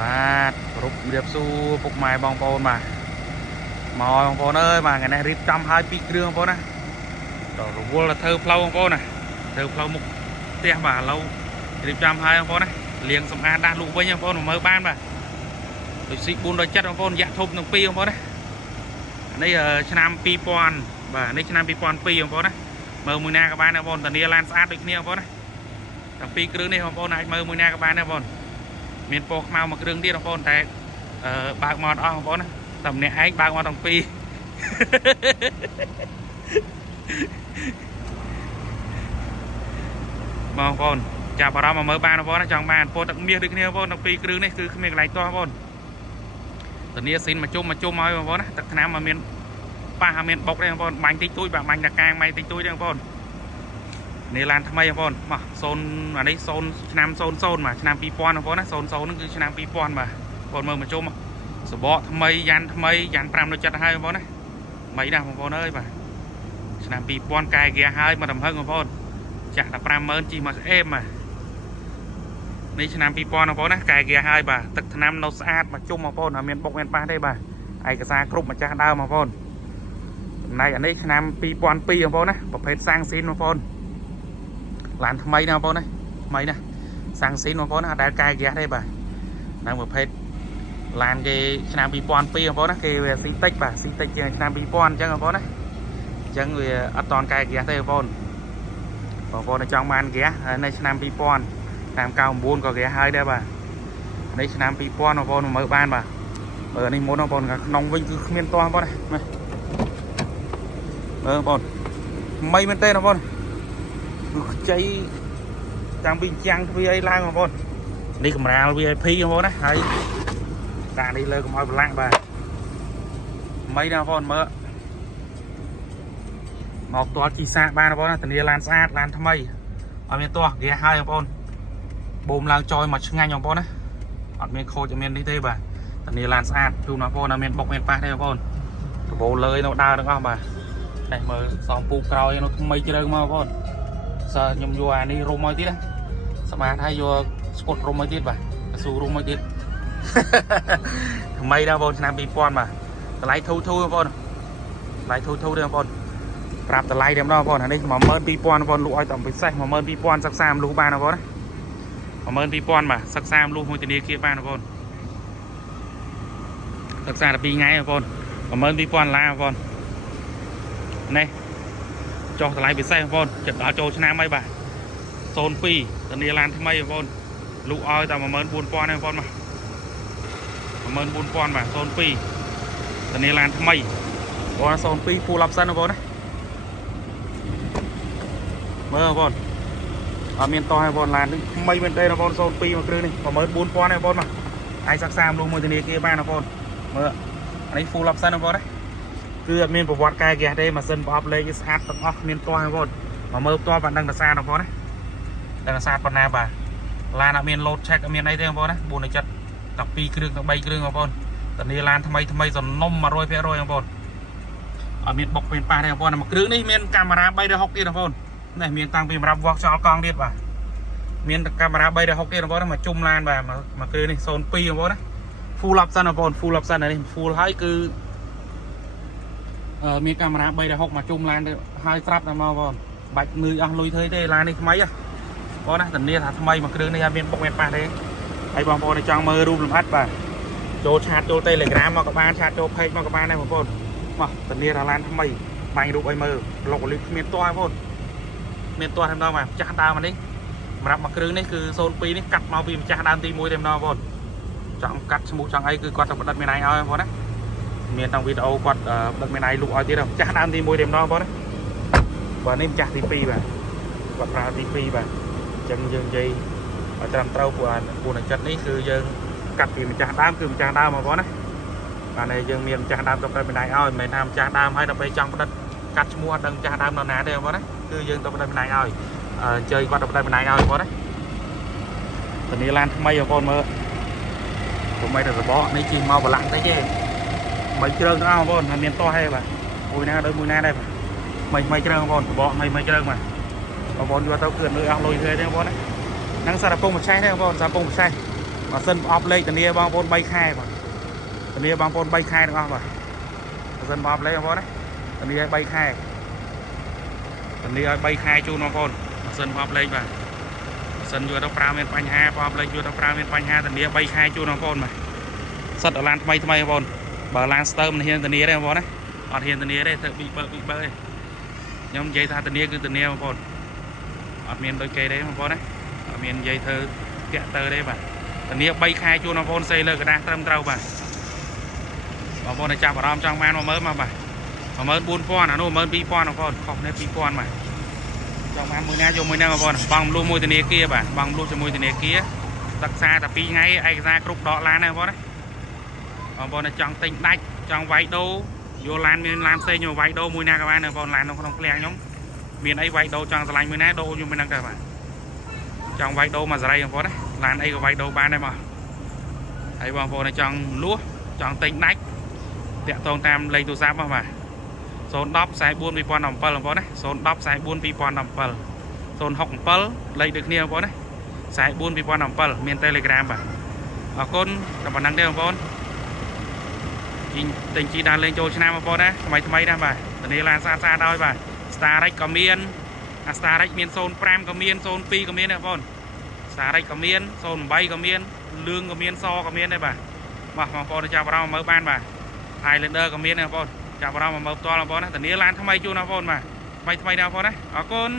បាទរុករៀបសួរពុកម៉ែបងប្អូនបាទមកបងប្អូនអើយបាទថ្ងៃនេះរៀបចំឲ្យពីគ្រឿងបងប្អូនណាដល់រវល់ទៅធ្វើផ្លូវបងប្អូនណាធ្វើផ្លូវមុខផ្ទះបាទឥឡូវរៀបចំឲ្យបងប្អូនណាលាងសម្អាតដាក់លក់វិញបងប្អូនមើលបានបាទដូចស៊ី4ដល់7បងប្អូនរយៈធំទាំងពីរបងប្អូនណានេះឆ្នាំ2000បាទនេះឆ្នាំ2002បងប្អូនណាមើលមួយណាក៏បានបងប្អូនធានាឡានស្អាតដូចគ្នាបងប្អូនណាទាំងពីរគ្រឿងនេះបងប្អូនអាចមើលមួយណាក៏បានដែរបងប្អូនមានពណ៌ខ្មៅមួយគ្រឿងទៀតបងប្អូនតែបើកមកអស់បងប្អូនណាតែម្នាក់ឯងបើកមកទាំងពីរបងប្អូនចាប់អារម្មណ៍មកមើលបានបងប្អូនណាចង់បានពណ៌ទឹកមាសដូចគ្នាបងប្អូនទាំងពីរគ្រឿងនេះគឺគ្មានកន្លែងទាស់បងប្អូនធានាស៊ីនមកជុំឲ្យបងប្អូនណាទឹកថ្នាំមកមានប៉ះឲ្យមានបុកទេបងប្អូនបាញ់តិចតួចបាទបាញ់តាកាងបាញ់តិចតួចទេបងប្អូននេះឡានថ្មីបងប្អូនមក0អានេះ0ឆ្នាំ00បាទឆ្នាំ2000បងប្អូនណា00ហ្នឹងគឺឆ្នាំ2000បាទបងប្អូនមើលមកជុំសបកថ្មីយ៉ាន់ថ្មីយ៉ាន់5នៅចិត្តហើយបងប្អូនណាថ្មីណាស់បងប្អូនអើយបាទឆ្នាំ2000កែហ្គាហើយមកដំហឹងបងប្អូនចាក់តែ50000ជីមកស្អេមបាទនេះឆ្នាំ2000បងប្អូនណាកែហ្គាហើយបាទទឹកថ្នាំនៅស្អាតមកជុំបងប្អូនអត់មានបុកមានប៉ះទេបាទឯកសារគ្រប់ម្ចាស់ដើមបងប្អូនចំណែកអានេះឆ្នាំ2002បងប្អូនណាប្រភេទសាំងស៊ីនបងប្អូនឡានថ្មីណាបងប្អូនណាថ្មីណាសាំងស៊ីនបងប្អូនណាដែលកែហ្គាទេបាទនៅប្រភេទឡានគេឆ្នាំ2002បងប្អូនណាគេវាស៊ីតិចបាទស៊ីតិចជាងឆ្នាំ2000អញ្ចឹងបងប្អូនណាអញ្ចឹងវាអត់តនកែហ្គាទេបងប្អូនចង់បានហ្គានៅឆ្នាំ2000ឆ្នាំ99ក៏ហ្គាហើយដែរបាទនេះឆ្នាំ2000បងប្អូនមើលបានបាទបើនេះមុនបងប្អូនក្នុងវិញគឺគ្មានទាស់បងប្អូនណាបងប្អូនថ្មីមែនទេបងប្អូនគឺខ្ចីតាំងពីចាំងទ្វាអីឡើងបងប្អូននេះកម្រាល VIP បងប្អូនណាហើយដាក់នេះលើកុំឲ្យប្រឡាក់បាទថ្មីណាបងប្អូនមើលមកផ្ទាល់ជីសាបានបងប្អូនណាធានាឡានស្អាតឡានថ្មីអត់មានទាស់ហ្គាហើយបងប្អូនបូមឡើងចយមកឆ្ងាញ់បងប្អូនណាអត់មានខូចអត់មាននេះទេបាទធានាឡានស្អាតជូនបងប្អូនអត់មានបុកមានប៉ះទេបងប្អូនដបូលលើនៅដើរទាំងអស់បាទនេះមើលសំពូក្រោយនៅថ្មីជ្រើងមកបងប្អូនសើខ្ញុំយកអានេះរុំមកទៀតណាសម្រាប់ឲ្យយកស្ពុតរុំមកទៀតបាទស៊ូរុំមកទៀតថ្មីដល់បងប្អូនឆ្នាំ2000បាទតម្លៃធូរបងប្អូនតម្លៃធូរទេបងប្អូនប្រាប់តម្លៃទេម្ដងបងប្អូនអានេះ12000បងប្អូនលក់ឲ្យតែពិសេស12000សិក្សាមលុះបានបងប្អូនណា12000បាទសិក្សាមលុះមួយធនាគារបានបងប្អូនសិក្សា12ថ្ងៃបងប្អូន12000ឡាបងប្អូននេះចុះតម្លៃពិសេសបងប្អូនចិត្តដល់ចូលឆ្នាំហើយបាទ02ធានាឡានថ្មីបងប្អូនលក់ឲ្យតែ14000ទេបងប្អូនមក14000បាទ02ធានាឡានថ្មីបង02 full option បងប្អូនណាមើលបងប្អូនអត់មានតោះទេបងប្អូនឡាននេះថ្មីមែនទេបងប្អូន02មួយគ្រឿងនេះ14000ទេបងប្អូនមកអាចសិក្សាមលុះមួយធនាគារបានបងប្អូនមើលអានេះ full option បងប្អូនណាគឺអត់មានប្រវត្តិកែហ្គាទេម៉ាស៊ីនប្រអប់លេខស្អាតទាំងអស់គ្មានទាស់ទេបងប្អូនមកមើលផ្ទាល់បានដឹងតែសារបងប្អូនណាដឹងតែសារប៉ុណ្ណាបាទឡានអត់មាន load check អត់មានអីទេបងប្អូនណា4នៅចិត្ត12គ្រឿងទៅ3គ្រឿងបងប្អូនធានាឡានថ្មីសំណុំ 100% បងប្អូនអត់មានបុកមានប៉ះទេបងប្អូនមួយគ្រឿងនេះមានកាមេរ៉ា360ទៀតបងប្អូននេះមានតាំងពីសម្រាប់វាស់ខ្យល់កង់ទៀតបាទមានកាមេរ៉ា360ទៀតបងប្អូនមកជុំឡានបាទមួយគ្រឿងនេះ02បងប្អូនណា full option បងប្អូន full option នេះ full ហើយគឺមានកាមេរ៉ា360មកជុំឡានទៅហើយស្រាប់តែមកបងបាច់មើលអស់លុយធ្វើទេឡាននេះថ្មីបងណាធានាថាថ្មីមួយគ្រឿងនេះអត់មានបុកមានប៉ះទេហើយបងប្អូនចង់មើលរូបលម្អិតបាទចូលឆាតចូល Telegram មកក៏បានឆាតចូល Page មកក៏បានដែរបងប្អូនមកធានាថាឡានថ្មីបាញ់រូបឲ្យមើលប្លុកលីបគ្មានទាស់បងប្អូនមានទាស់តែម្ដងបាទចាស់ដើមអានេះសម្រាប់មួយគ្រឿងនេះគឺ02នេះកាត់មកពីម្ចាស់ដើមទី1តែម្ដងបងប្អូនចង់កាត់ឈ្មោះចង់អីគឺគាត់ទៅបដិទ្ធមានឯងឲ្យបងប្អូនណាមានតាំងវីដេអូគាត់ដឹកមានឯងលក់ឲ្យទៀតចាស់ដើមទី1តែម្ដងបងប្អូនណាបាទនេះម្ចាស់ទី2បាទគាត់ប្រើទី2បាទអញ្ចឹងយើងនិយាយឲ្យត្រឹមត្រូវពួកនៅចិត្តនេះគឺយើងកាត់ពីម្ចាស់ដើមគឺម្ចាស់ដើមបងប្អូនណាបាទនេះយើងមានម្ចាស់ដើមទៅបដិទ្ធមានឯងឲ្យមិនមែនថាម្ចាស់ដើមឲ្យដល់ពេលចង់បដិទ្ធកាត់ឈ្មោះអត់ដឹងម្ចាស់ដើមនរណាទេបងប្អូនណាគឺយើងទៅបដិទ្ធមានឯងឲ្យអញ្ជើញគាត់ទៅបដិទ្ធមានឯងឲ្យបងប្អូនណាធានាឡានថ្មីបងប្អូនមើលពុំមិនទៅសបកនេះជិះមកប្រឡាក់តិចទេមិនជ្រើងទាំងអស់បងប្អូនមានទាស់ទេបាទមួយណាដូចមួយណាដែរបាទមិនជ្រើងបងប្អូនសបកមិនជ្រើងបាទបងប្អូនយកទៅគឺអត់លុយអស់លុយទេបងប្អូនណាហ្នឹងសារពងមួយឆេះទេបងប្អូនសារពងមួយឆេះ បើសិនអប់លេខធានាបងប្អូន3ខែបាទធានាបងប្អូន3ខែទាំងអស់បាទបើសិនអប់លេខបងប្អូនណាធានាឲ្យ3ខែធានាឲ្យ3ខែជូនបងប្អូនបើសិនអប់លេខបាទបើសិនយកទៅប្រើមានបញ្ហាអប់លេខយកទៅប្រើមានបញ្ហាធានា3ខែជូនបងប្អូនបាទសិតឡានថ្មីបងប្អូនបើឡានស្ទើមិនហ៊ានធានាទេបងប្អូនណាអត់ហ៊ានធានាទេធ្វើពីបើទេខ្ញុំនិយាយថាធានាគឺធានាបងប្អូនអត់មានដូចគេទេបងប្អូនណាអត់មាននិយាយធ្វើតាក់ទើទេបាទធានា3ខែជូនបងប្អូនសេលើกระดาษត្រឹមត្រូវបាទបងប្អូនចាប់អារម្មណ៍ចង់បាន10000មកបាទ14000អានោះ12000បងប្អូនខុសនេះ2000បាទចង់បានមួយណាយកមួយណាបងប្អូនបងលុះមួយធនាគារបាទបងលុះជាមួយធនាគារសិក្សាតែ2ថ្ងៃឯកសារគ្រប់ដកឡានណាបងប្អូនណាបងប្អូនចង់ទិញដាច់ចង់វាយដូរយកឡានមានឡានផ្សេងយកវាយដូរមួយណាក៏បានបងប្អូនឡានក្នុងឃ្លាំងខ្ញុំមានអីវាយដូរចង់ឆ្លាញ់មួយណាដូរខ្ញុំមិនដឹងដែរបាទចង់វាយដូរមកសេរីបងប្អូនណាឡានអីក៏វាយដូរបានដែរមកហើយបងប្អូនចង់លួសចង់ទិញដាច់តាក់ទងតាមលេខទូរស័ព្ទបាទ010 44 2017បងប្អូនណា010 44 2017 067លេខដូចគ្នាបងប្អូនណា44 2017មាន Telegram បាទអរគុណតែប៉ុណ្្នឹងទេបងប្អូនទិញជីដើរលេងចូលឆ្នាំបងប្អូនណាថ្មីណាបាទធានាឡានស្អាតហើយបាទ Starrex ក៏មានអា Starrex មាន05ក៏មាន02ក៏មានដែរបងប្អូន Starrex ក៏មាន08ក៏មានលឿងក៏មានសក៏មានដែរបាទបងប្អូនចាប់អារម្មណ៍មើលបានបាទ Highlander ក៏មានដែរបងប្អូនចាប់អារម្មណ៍មកមើលផ្ទាល់បងប្អូនណាធានាឡានថ្មីជូនបងប្អូនបាទថ្មីណាបងប្អូនណាអរគុណ